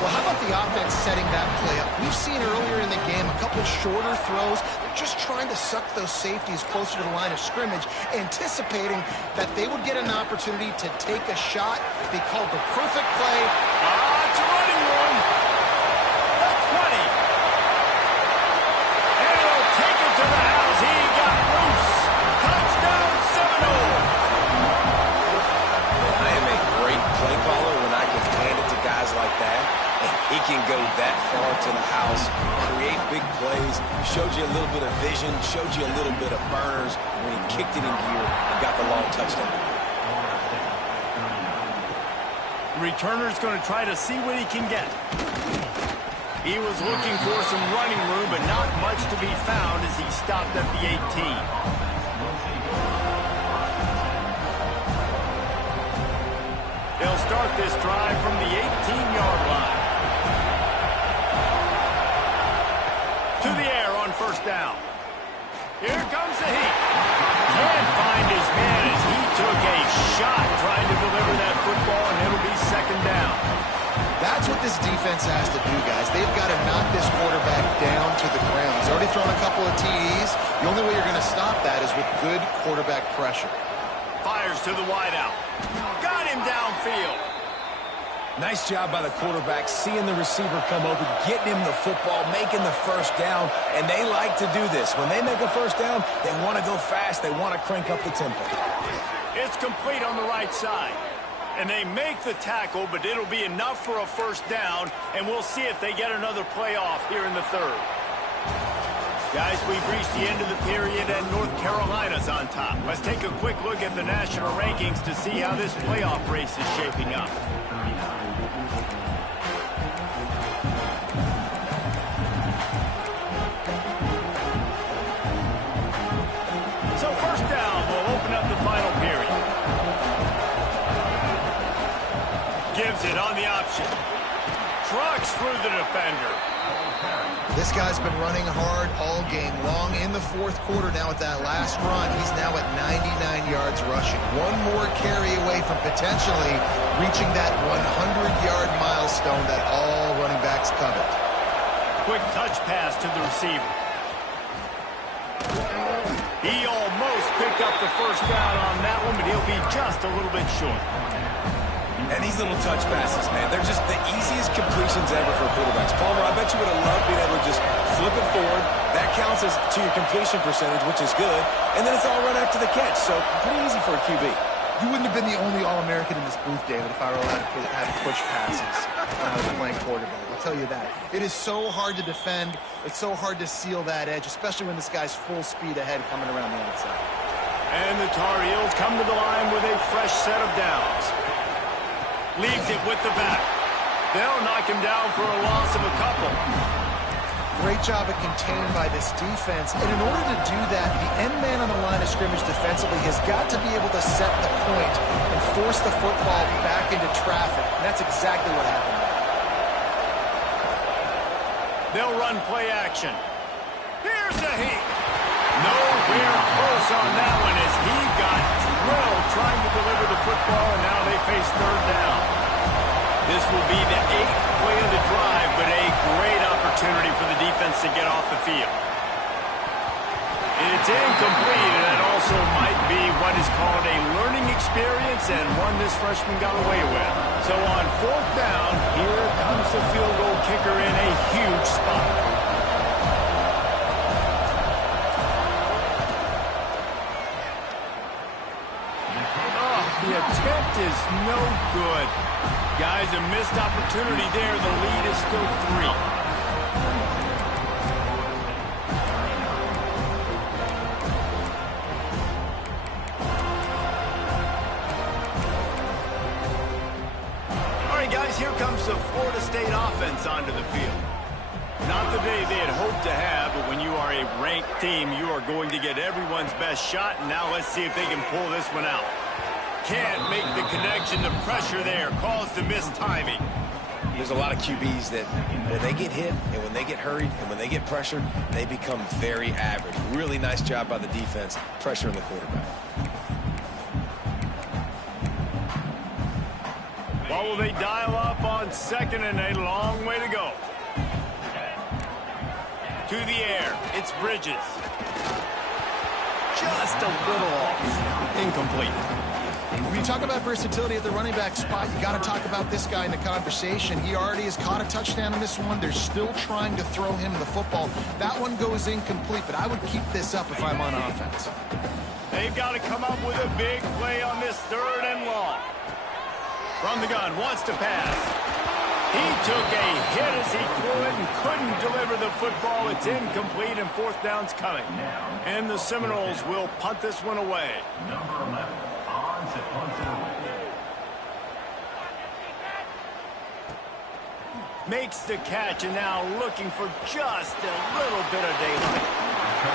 Well, how about the offense setting that play up? We've seen earlier in the game a couple shorter throws. They're just trying to suck those safeties closer to the line of scrimmage, anticipating that they would get an opportunity to take a shot. They called the perfect play. It's a running room. The 20. And he'll take it to the house. He got loose. Touchdown, Seminoles. I am a great play caller when I can hand it to guys like that. And he can go that far to the house, create big plays, showed you a little bit of vision, showed you a little bit of burners when he kicked it in gear and got the long touchdown. The returner's going to try to see what he can get. He was looking for some running room, but not much to be found as he stopped at the 18. They'll start this drive from the 18-yard line. To the air on first down. Here comes the heat. Can't find his man as he took a shot trying to deliver that football, and it'll be second down. That's what this defense has to do, guys. They've got to knock this quarterback down to the ground. He's already thrown a couple of TDs. The only way you're going to stop that is with good quarterback pressure. Fires to the wideout. Got him downfield. Nice job by the quarterback, seeing the receiver come open, getting him the football, making the first down, and they like to do this. When they make a first down, they want to go fast. They want to crank up the tempo. It's complete on the right side. And they make the tackle, but it'll be enough for a first down, and we'll see if they get another playoff here in the third. Guys, we've reached the end of the period, and North Carolina's on top. Let's take a quick look at the national rankings to see how this playoff race is shaping up. So first down will open up the final period. Gives it on the option. Trucks through the defender. This guy's been running hard all game long. In the fourth quarter now at that last run, he's now at 99 yards rushing. One more carry away from potentially reaching that 100-yard milestone that all running backs covet. Quick touch pass to the receiver. He almost picked up the first down on that one, but he'll be just a little bit short. And these little touch passes, man, they're just the easiest completions ever for quarterbacks. Palmer, I bet you would have loved being able to just flip it forward. That counts as to your completion percentage, which is good. And then it's all right after the catch. So pretty easy for a QB. You wouldn't have been the only All-American in this booth, David, if I were allowed to have push passes when I was playing quarterback. I'll tell you that. It is so hard to defend. It's so hard to seal that edge, especially when this guy's full speed ahead coming around the outside. And the Tar Heels come to the line with a fresh set of downs. Leaves it with the back. They'll knock him down for a loss of a couple. Great job of contained by this defense. And in order to do that, the end man on the line of scrimmage defensively has got to be able to set the point and force the football back into traffic. And that's exactly what happened. They'll run play action. Here's a heat. Nowhere close on that one as he got drilled trying to deliver the football, and now they face third down. This will be the 8th play of the drive, but a great opportunity for the defense to get off the field. It's incomplete, and that also might be what is called a learning experience and one this freshman got away with. So on 4th down, here comes the field goal kicker in a huge spot. The attempt is no good. Guys, a missed opportunity there. The lead is still 3. All right, guys, here comes the Florida State offense onto the field. Not the day they had hoped to have, but when you are a ranked team, you are going to get everyone's best shot, and now let's see if they can pull this one out. Can't make the connection. The pressure there caused the missed timing. There's a lot of QBs that when they get hit and when they get hurried and when they get pressured, they become very average. Really nice job by the defense, pressuring the quarterback. What will they dial up on 2nd and a long way to go? To the air, it's Bridges. Just a little off. Incomplete. When you talk about versatility at the running back spot, you got to talk about this guy in the conversation. He already has caught a touchdown in this one. They're still trying to throw him the football. That one goes incomplete, but I would keep this up if I'm on offense. They've got to come up with a big play on this 3rd and long. From the gun, wants to pass. He took a hit as he could and couldn't deliver the football. It's incomplete, and 4th down's coming. And the Seminoles will punt this one away. Makes the catch, and now looking for just a little bit of daylight.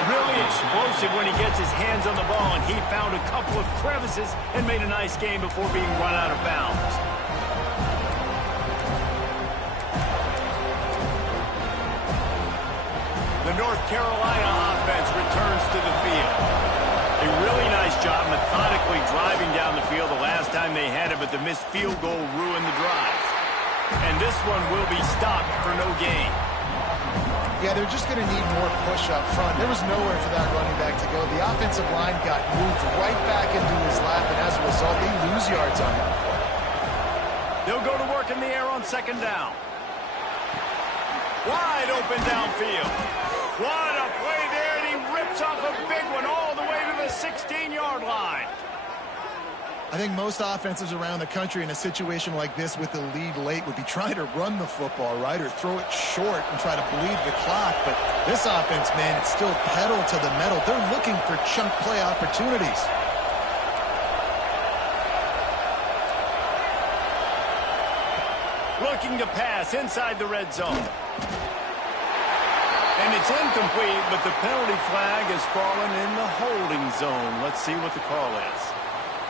Really explosive when he gets his hands on the ball, and he found a couple of crevices and made a nice game before being run out of bounds. The North Carolina offense returns to the field. A really nice job methodically driving down the field the last time they had it, but the missed field goal ruined the drive. And this one will be stopped for no gain. Yeah, they're just going to need more push up front. There was nowhere for that running back to go. The offensive line got moved right back into his lap, and as a result, they lose yards on that play. They'll go to work in the air on 2nd down. Wide open downfield. What a play there, and he rips off a big one all the way to the 16-yard line. I think most offenses around the country in a situation like this with the lead late would be trying to run the football, right, or throw it short and try to bleed the clock. But this offense, man, it's still pedal to the metal. They're looking for chunk play opportunities. Looking to pass inside the red zone. And it's incomplete, but the penalty flag has fallen in the holding zone. Let's see what the call is.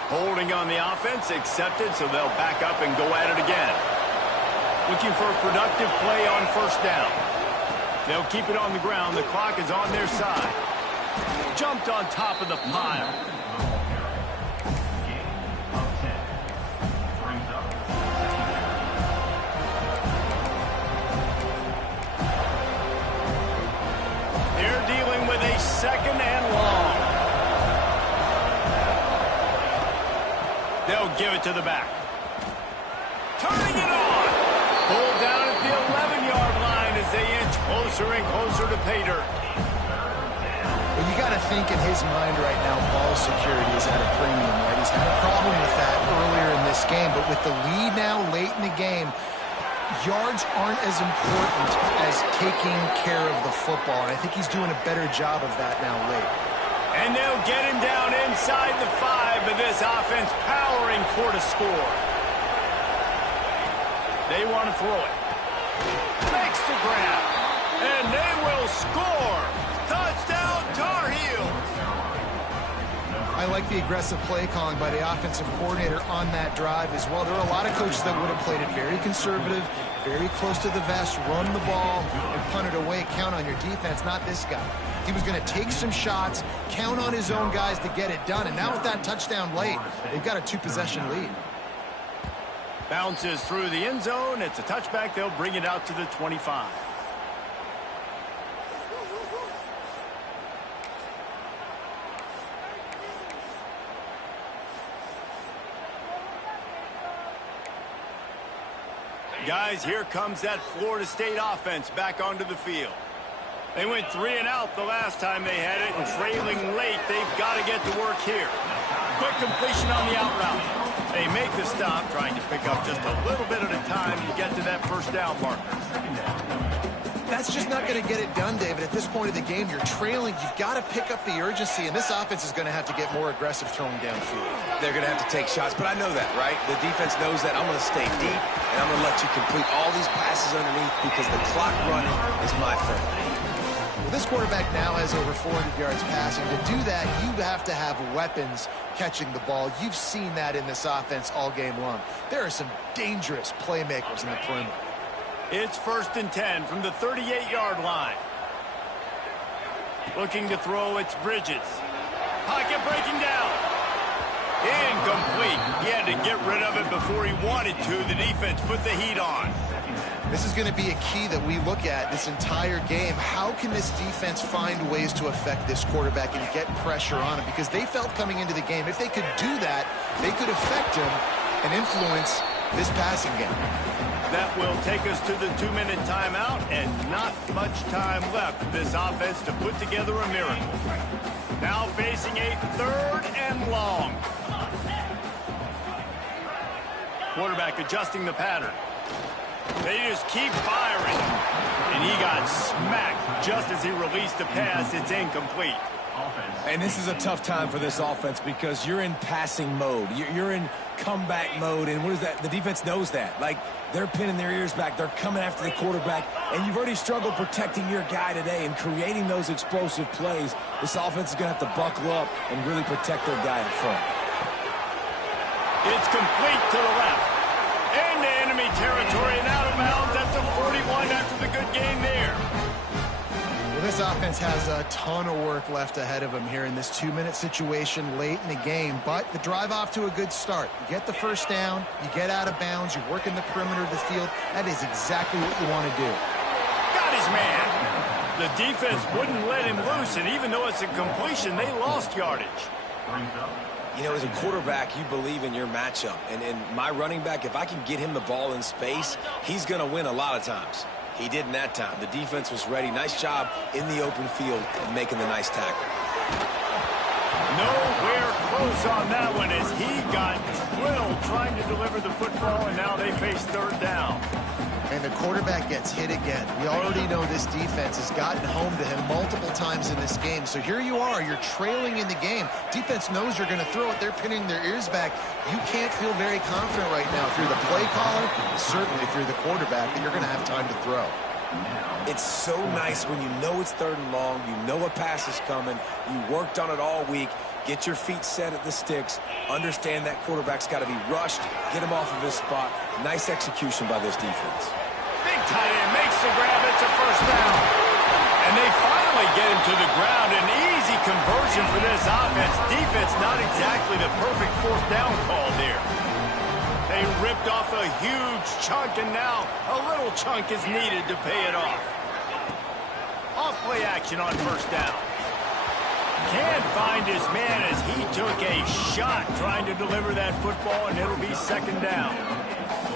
Holding on the offense, accepted, so they'll back up and go at it again. Looking for a productive play on 1st down. They'll keep it on the ground. The clock is on their side. Jumped on top of the pile. They're dealing with a 2nd and give it to the back. Turning it on. Pulled down at the 11-yard line as they inch closer and closer to pay dirt. Well, you got to think in his mind right now, ball security is at a premium, right? He's had a problem with that earlier in this game, but with the lead now late in the game, yards aren't as important as taking care of the football, and I think he's doing a better job of that now late. And they'll get him down inside the 5, but this offense powering for to score. They want to throw it. Makes the grab. And they will score. Touchdown, Tar Heels. I like the aggressive play calling by the offensive coordinator on that drive as well. There are a lot of coaches that would have played it very conservative, very close to the vest, run the ball, and punt it away. Count on your defense, not this guy. He was going to take some shots, count on his own guys to get it done. And now with that touchdown late, they've got a 2-possession lead. Bounces through the end zone. It's a touchback. They'll bring it out to the 25. Guys, here comes that Florida State offense back onto the field. They went 3 and out the last time they had it, and trailing late, they've got to get to work here. Quick completion on the out route. They make the stop, trying to pick up just a little bit at a time to get to that first down marker. That's just not going to get it done, David. At this point of the game, you're trailing. You've got to pick up the urgency, and this offense is going to have to get more aggressive throwing downfield. They're going to have to take shots, but I know that, right? The defense knows that. I'm going to stay deep, and I'm going to let you complete all these passes underneath because the clock running is my friend. Well, this quarterback now has over 400 yards passing. To do that, you have to have weapons catching the ball. You've seen that in this offense all game long. There are some dangerous playmakers in the perimeter. It's 1st and 10 from the 38-yard line. Looking to throw, it's Bridges. Pocket breaking down. Incomplete. He had to get rid of it before he wanted to. The defense put the heat on. This is going to be a key that we look at this entire game. How can this defense find ways to affect this quarterback and get pressure on him? Because they felt coming into the game, if they could do that, they could affect him and influence this passing game. That will take us to the 2-minute timeout, and not much time left for this offense to put together a miracle. Now facing a 3rd and long. Quarterback adjusting the pattern. They just keep firing. And he got smacked just as he released the pass. It's incomplete. And this is a tough time for this offense because you're in passing mode. You're in comeback mode, and what is that? The defense knows that. Like, they're pinning their ears back. They're coming after the quarterback, and you've already struggled protecting your guy today and creating those explosive plays. This offense is going to have to buckle up and really protect their guy up front. It's complete to the left. Into enemy territory and out of bounds at the 41 after the good game there. Well, this offense has a ton of work left ahead of them here in this 2-minute situation late in the game, but the drive off to a good start. You get the first down, you get out of bounds, you work in the perimeter of the field. That is exactly what you want to do. Got his man. The defense wouldn't let him loose, and even though it's a completion, they lost yardage. You know, as a quarterback, you believe in your matchup. And my running back, if I can get him the ball in space, he's going to win a lot of times. He did in that time. The defense was ready. Nice job in the open field of making the nice tackle. Nowhere close on that one as he got drilled trying to deliver the football, and now they face 3rd down. And the quarterback gets hit again. We already know this defense has gotten home to him multiple times in this game. So here you are, you're trailing in the game. Defense knows you're going to throw it. They're pinning their ears back. You can't feel very confident right now through the play caller, certainly through the quarterback, that you're going to have time to throw. It's so nice when you know it's 3rd and long, you know a pass is coming, you worked on it all week, get your feet set at the sticks, understand that quarterback's got to be rushed, get him off of his spot. Nice execution by this defense. Big tight end makes the grab. It's a 1st down. And they finally get him to the ground. An easy conversion for this offense. Defense not exactly the perfect 4th down call there. They ripped off a huge chunk, and now a little chunk is needed to pay it off. Off play action on 1st down. Can't find his man as he took a shot trying to deliver that football, and it'll be second down.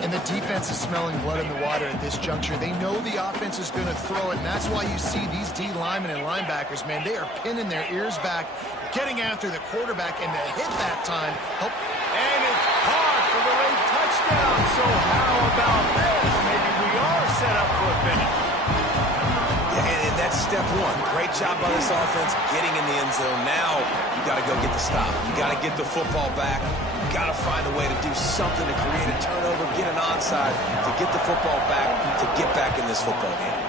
And the defense is smelling blood in the water at this juncture. They know the offense is going to throw it, and that's why you see these D linemen and linebackers, man, they are pinning their ears back, getting after the quarterback, and the hit that time helped. And it's caught for the late touchdown. So how about this? Maybe we are set up for a finish. Yeah, and that's step one. Great job by this offense getting in the end zone. Now you got to go get the stop. You got to get the football back. You got to find a way to do something to create a turnover, get an onside, to get the football back, to get back in this football game.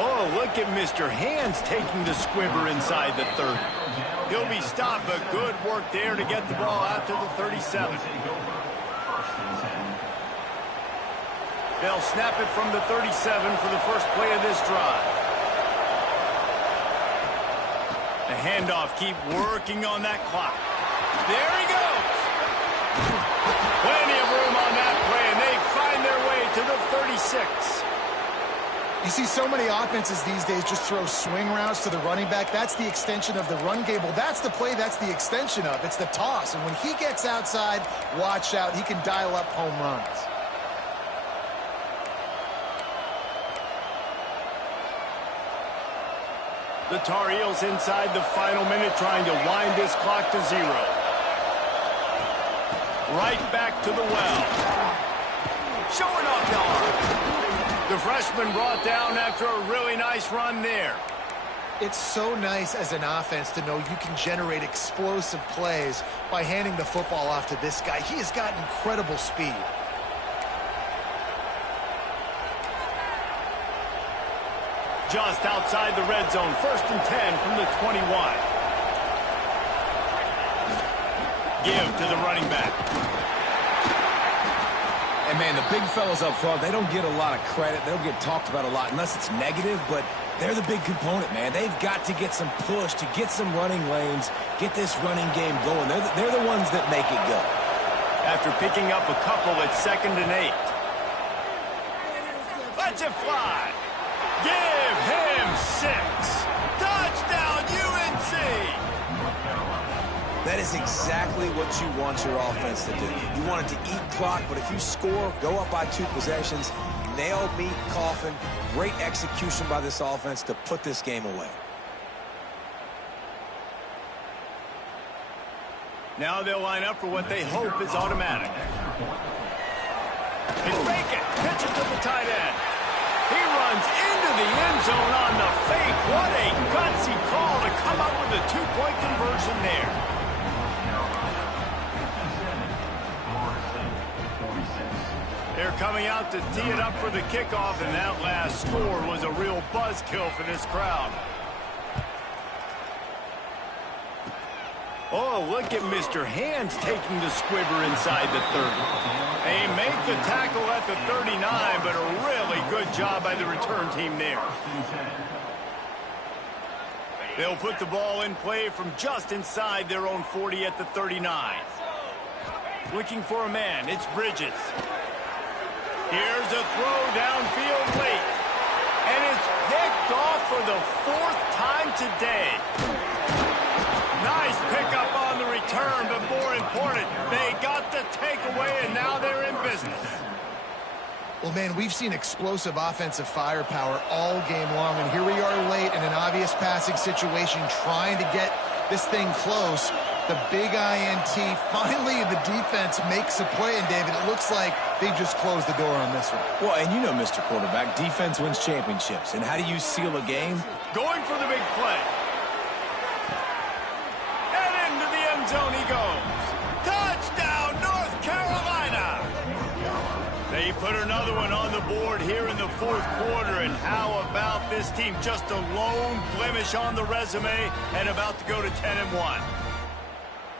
Oh, look at Mr. Hands taking the squibber inside the 30. He'll be stopped, but good work there to get the ball out to the 37. They'll snap it from the 37 for the first play of this drive. The handoff, keep working on that clock. There he goes. Plenty of room on that play, and they find their way to the 36. You see so many offenses these days just throw swing routes to the running back. That's the extension of the run game. Well, that's the play that's the extension of. It's the toss. And when he gets outside, watch out. He can dial up home runs. The Tar Heels inside the final minute trying to wind this clock to 0. Right back to the well. Showing off the arm. The freshman brought down after a really nice run there. It's so nice as an offense to know you can generate explosive plays by handing the football off to this guy. He has got incredible speed. Just outside the red zone, 1st and 10 from the 21. Give to the running back. And, man, the big fellas up front, they don't get a lot of credit. They'll get talked about a lot unless it's negative, but they're the big component, man. They've got to get some push, to get some running lanes, get this running game going. They're the ones that make it go. After picking up a couple at 2nd and 8. Let's it fly. Give him 6. Touchdown, UNC! That is exactly what you want your offense to do. You want it to eat clock, but if you score, go up by 2 possessions, nail, meet, coffin, great execution by this offense to put this game away. Now they'll line up for what they hope is automatic. They fake it, pitch it to the tight end. He runs into the end zone on the fake. What a gutsy call to come up with a 2-point conversion there. They're coming out to tee it up for the kickoff, and that last score was a real buzzkill for this crowd. Oh, look at Mr. Hands taking the squibber inside the 30. They make the tackle at the 39, but a really good job by the return team there. They'll put the ball in play from just inside their own 40 at the 39. Looking for a man, it's Bridges. Here's a throw downfield late. And it's picked off for the 4th time today. Nice pickup on the return, but more important, they got the takeaway, and now they're in business. Well, man, we've seen explosive offensive firepower all game long, and here we are late in an obvious passing situation trying to get this thing close. The big INT, finally the defense makes a play, and David, it looks like they just closed the door on this one. Well, and you know, Mr. Quarterback, defense wins championships. And how do you seal a game? Going for the big play. And into the end zone he goes. Touchdown, North Carolina! They put another one on the board here in the 4th quarter, and how about this team? Just a lone blemish on the resume and about to go to 10-1.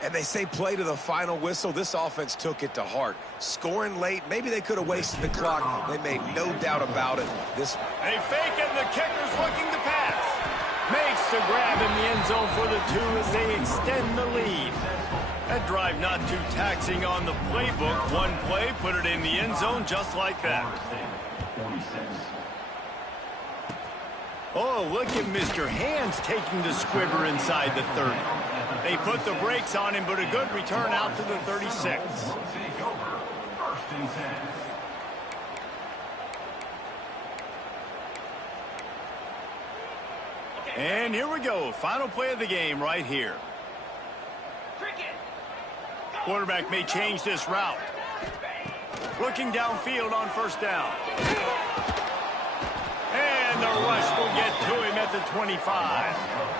And they say play to the final whistle. This offense took it to heart. Scoring late, maybe they could have wasted the clock. They made no doubt about it. They fake it, and the kicker's looking to pass. Makes the grab in the end zone for the 2 as they extend the lead. That drive not too taxing on the playbook. One play, put it in the end zone just like that. Oh, look at Mr. Hands taking the squibber inside the 30. They put the brakes on him, but a good return out to the 36. And here we go. Final play of the game right here. Quarterback may change this route. Looking downfield on first down. And the rush will get to him at the 25.